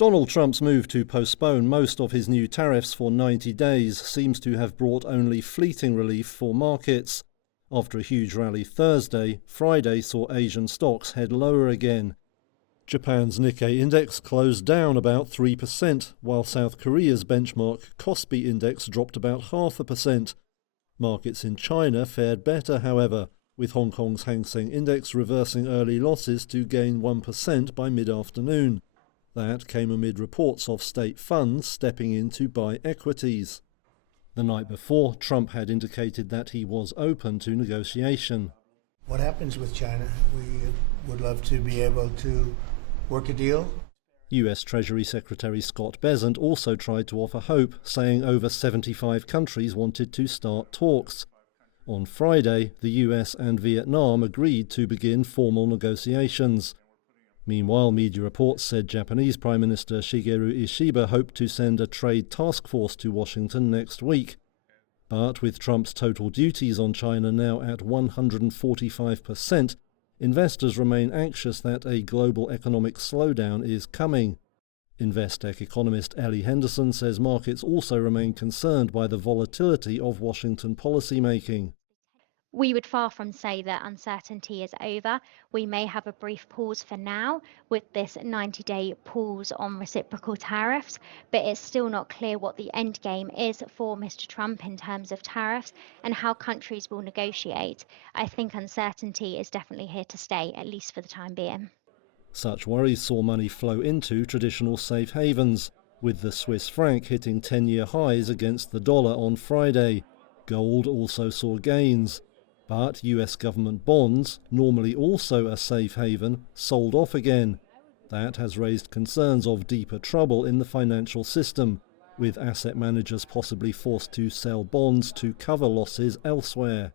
Donald Trump's move to postpone most of his new tariffs for 90 days seems to have brought only fleeting relief for markets. After a huge rally Thursday, Friday saw Asian stocks head lower again. Japan's Nikkei index closed down about 3%, while South Korea's benchmark Kospi index dropped about 0.5%. Markets in China fared better, however, with Hong Kong's Hang Seng index reversing early losses to gain 1% by mid-afternoon. That came amid reports of state funds stepping in to buy equities. The night before, Trump had indicated that he was open to negotiation. What happens with China? We would love to be able to work a deal. US Treasury Secretary Scott Bessent also tried to offer hope, saying over 75 countries wanted to start talks. On Friday, the US and Vietnam agreed to begin formal negotiations. Meanwhile, media reports said Japanese Prime Minister Shigeru Ishiba hoped to send a trade task force to Washington next week. But with Trump's total duties on China now at 145%, investors remain anxious that a global economic slowdown is coming. Investec economist Ellie Henderson says markets also remain concerned by the volatility of Washington policymaking. We would far from say that uncertainty is over. We may have a brief pause for now with this 90-day pause on reciprocal tariffs, but it's still not clear what the end game is for Mr. Trump in terms of tariffs and how countries will negotiate. I think uncertainty is definitely here to stay, at least for the time being. Such worries saw money flow into traditional safe havens, with the Swiss franc hitting 10-year highs against the dollar on Friday. Gold also saw gains. But US government bonds, normally also a safe haven, sold off again. That has raised concerns of deeper trouble in the financial system, with asset managers possibly forced to sell bonds to cover losses elsewhere.